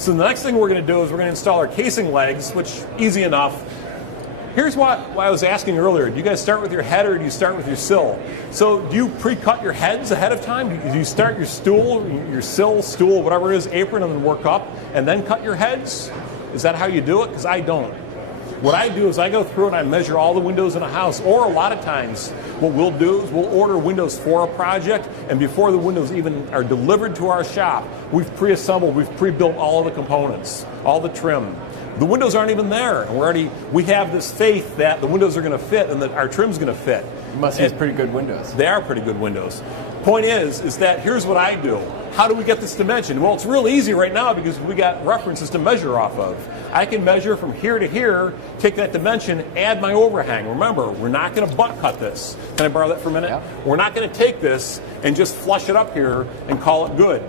So the next thing we're going to do is we're going to install our casing legs, which easy enough. Here's why I was asking earlier. Do you guys start with your head or do you start with your sill? So do you pre-cut your heads ahead of time? Do you start your stool, your sill, stool, whatever it is, apron, and then work up, and then cut your heads? Is that how you do it? Because I don't. What I do is I go through and I measure all the windows in a house, or a lot of times what we'll do is we'll order windows for a project, and before the windows even are delivered to our shop, we've pre-assembled, we've pre-built all of the components, all the trim. The windows aren't even there, and we have this faith that the windows are going to fit and that our trim's going to fit. You must use pretty good windows. They are pretty good windows. Point is that here's what I do. How do we get this dimension? Well, it's real easy right now because we got references to measure off of. I can measure from here to here, take that dimension, add my overhang. Remember, we're not going to butt cut this. Can I borrow that for a minute? Yeah. We're not going to take this and just flush it up here and call it good.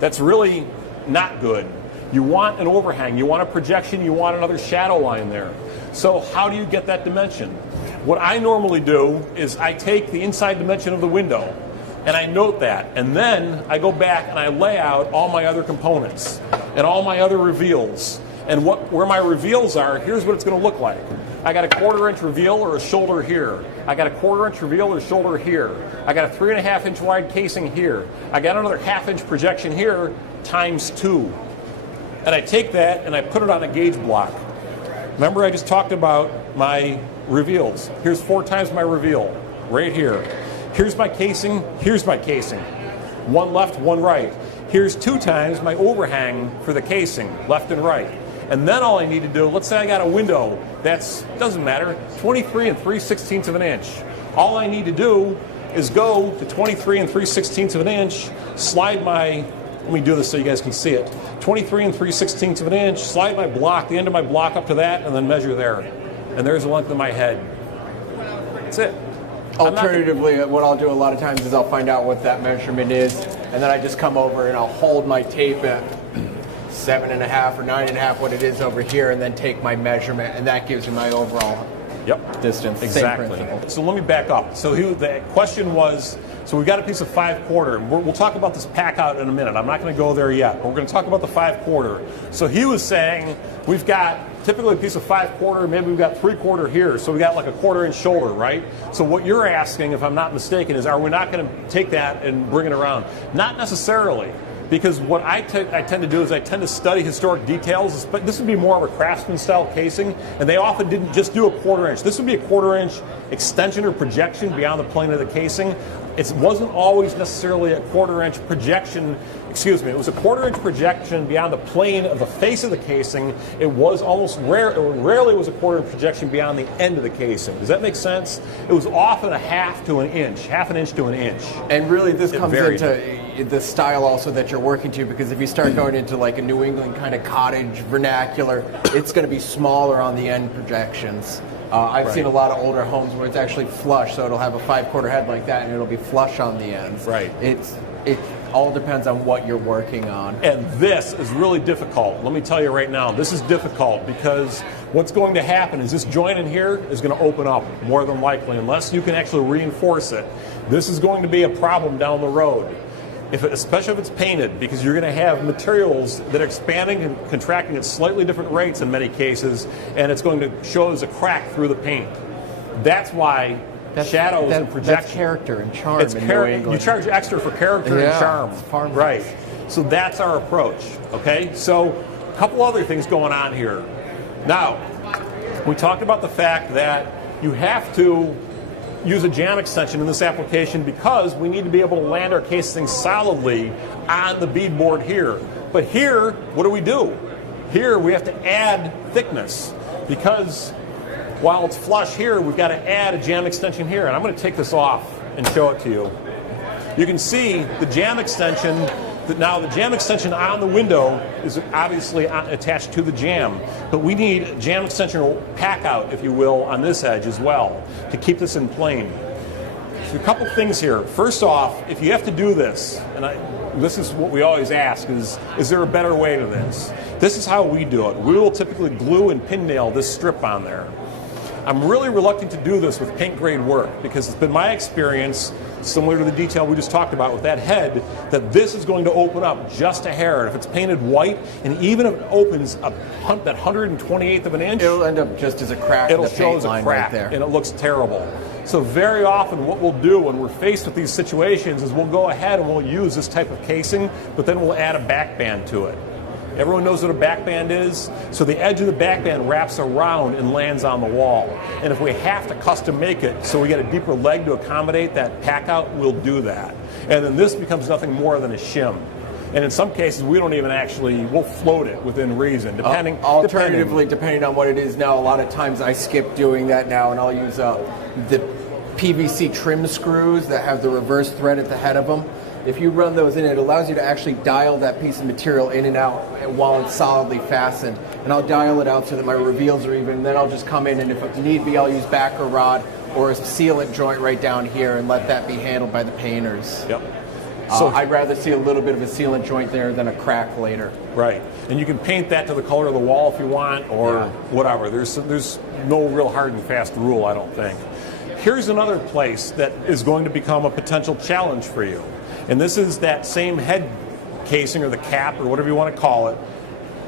That's really not good. You want an overhang, you want a projection, you want another shadow line there. So how do you get that dimension? What I normally do is I take the inside dimension of the window and I note that, and then I go back and I lay out all my other components and all my other reveals. And where my reveals are, here's what it's going to look like. I got a 1/4 inch reveal or a shoulder here. I got a 1/4 inch reveal or shoulder here. I got a 3.5 inch wide casing here. I got another 1/2 inch projection here times 2. And I take that and I put it on a gauge block. Remember I just talked about my reveals. Here's 4 times my reveal, right here. Here's my casing, here's my casing. 1 left, 1 right. Here's 2 times my overhang for the casing, left and right. And then all I need to do, let's say I got a window that's, doesn't matter, 23 3/16 of an inch. All I need to do is go to 23 3/16 of an inch, slide my, let me do this so you guys can see it. 23 3/16 of an inch, slide my block, the end of my block up to that, and then measure there. And there's the length of my head. That's it. Alternatively, what I'll do a lot of times is I'll find out what that measurement is, and then I just come over and I'll hold my tape at 7.5 or 9.5, what it is over here, and then take my measurement, and that gives you my overall distance. Exactly. So let me back up. So the question was, so we've got a piece of 5/4. We'll talk about this pack out in a minute. I'm not going to go there yet, but we're going to talk about the 5/4. So he was saying we've got typically a piece of 5/4, maybe we've got 3/4 here, so we got like a 1/4 inch shoulder, right? So what you're asking, if I'm not mistaken, is are we not going to take that and bring it around? Not necessarily. Because what I tend to do is I tend to study historic details, but this would be more of a craftsman style casing, and they often didn't just do a 1/4 inch. This would be a 1/4 inch extension or projection beyond the plane of the casing. It wasn't always necessarily a 1/4 inch projection, it was a 1/4 inch projection beyond the plane of the face of the casing. It was rarely was a 1/4 inch projection beyond the end of the casing. Does that make sense? It was often a half an inch to an inch. And really this comes into the style also that you're working to, because if you start going into like a New England kind of cottage vernacular, it's going to be smaller on the end projections. I've seen a lot of older homes where it's actually flush, so it'll have a 5/4 head like that, and it'll be flush on the ends. Right. It all depends on what you're working on. And this is really difficult. Let me tell you right now, this is difficult because what's going to happen is this joint in here is going to open up more than likely, unless you can actually reinforce it. This is going to be a problem down the road. Especially if it's painted, because you're going to have materials that are expanding and contracting at slightly different rates in many cases, and it's going to show as a crack through the paint. That's why shadows and projection. That's character and charm in New England. You charge extra for character and charm. Right. So that's our approach. Okay? So a couple other things going on here. Now, we talked about the fact that you have to use a jam extension in this application because we need to be able to land our casing solidly on the beadboard here. But here, what do? Here we have to add thickness because while it's flush here, we've got to add a jam extension here. And I'm going to take this off and show it to you. You can see the jam extension. Now the jam extension on the window is obviously attached to the jam, but we need a jam extension pack out, if you will, on this edge as well to keep this in plane. So a couple things here. First off, if you have to do this, and this is what we always ask, is there a better way to this? This is how we do it. We will typically glue and pin nail this strip on there. I'm really reluctant to do this with paint grade work because it's been my experience, similar to the detail we just talked about with that head, that this is going to open up just a hair. And if it's painted white, and even if it opens that 128th of an inch, it'll end up just as a crack in the paint line right there. And it looks terrible. So very often what we'll do when we're faced with these situations is we'll go ahead and we'll use this type of casing, but then we'll add a backband to it. Everyone knows what a backband is. So the edge of the backband wraps around and lands on the wall. And if we have to custom make it so we get a deeper leg to accommodate that pack out, we'll do that. And then this becomes nothing more than a shim. And in some cases, we don't even actually, we'll float it within reason, depending. Alternatively, depending on what it is now, a lot of times I skip doing that now, and I'll use the PVC trim screws that have the reverse thread at the head of them. If you run those in, it allows you to actually dial that piece of material in and out while it's solidly fastened. And I'll dial it out so that my reveals are even, and then I'll just come in, and if need be, I'll use backer rod or a sealant joint right down here and let that be handled by the painters. Yep. So I'd rather see a little bit of a sealant joint there than a crack later. Right. And you can paint that to the color of the wall if you want, or whatever. There's no real hard and fast rule, I don't think. Here's another place that is going to become a potential challenge for you. And this is that same head casing or the cap or whatever you want to call it,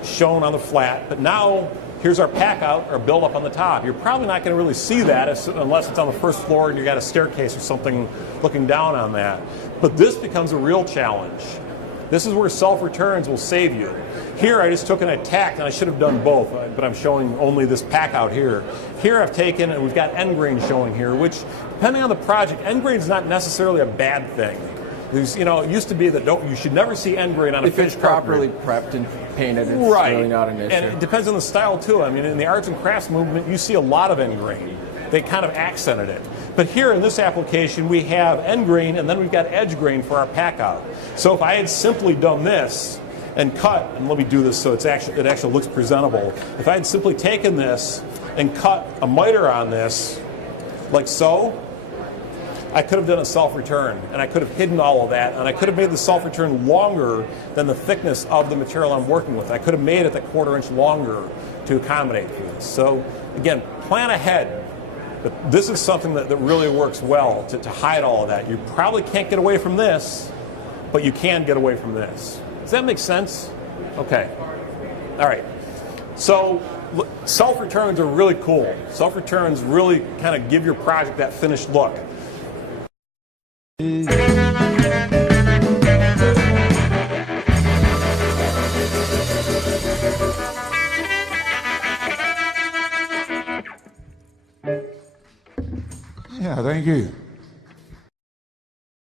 shown on the flat. But now here's our pack out or build up on the top. You're probably not going to really see that unless it's on the first floor and you got a staircase or something looking down on that. But this becomes a real challenge. This is where self-returns will save you. Here I just took and I tacked, and I should have done both, but I'm showing only this pack out here. Here I've taken, and we've got end grain showing here, which, depending on the project, end grain is not necessarily a bad thing. There's, it used to be that you should never see end grain on a finished If it's properly prepped and painted, it's really not an issue. And it depends on the style too. I mean, in the arts and crafts movement, you see a lot of end grain. They kind of accented it. But here in this application, we have end grain, and then we've got edge grain for our pack out. So if I had simply done this and cut, and let me do this so it actually looks presentable. If I had simply taken this and cut a miter on this, like so, I could have done a self-return, and I could have hidden all of that, and I could have made the self-return longer than the thickness of the material I'm working with. I could have made it that 1/4 inch longer to accommodate for this. So again, plan ahead. But this is something that really works well to hide all of that. You probably can't get away from this, but you can get away from this. Does that make sense? Okay. All right. So self-returns are really cool. Self-returns really kind of give your project that finished look.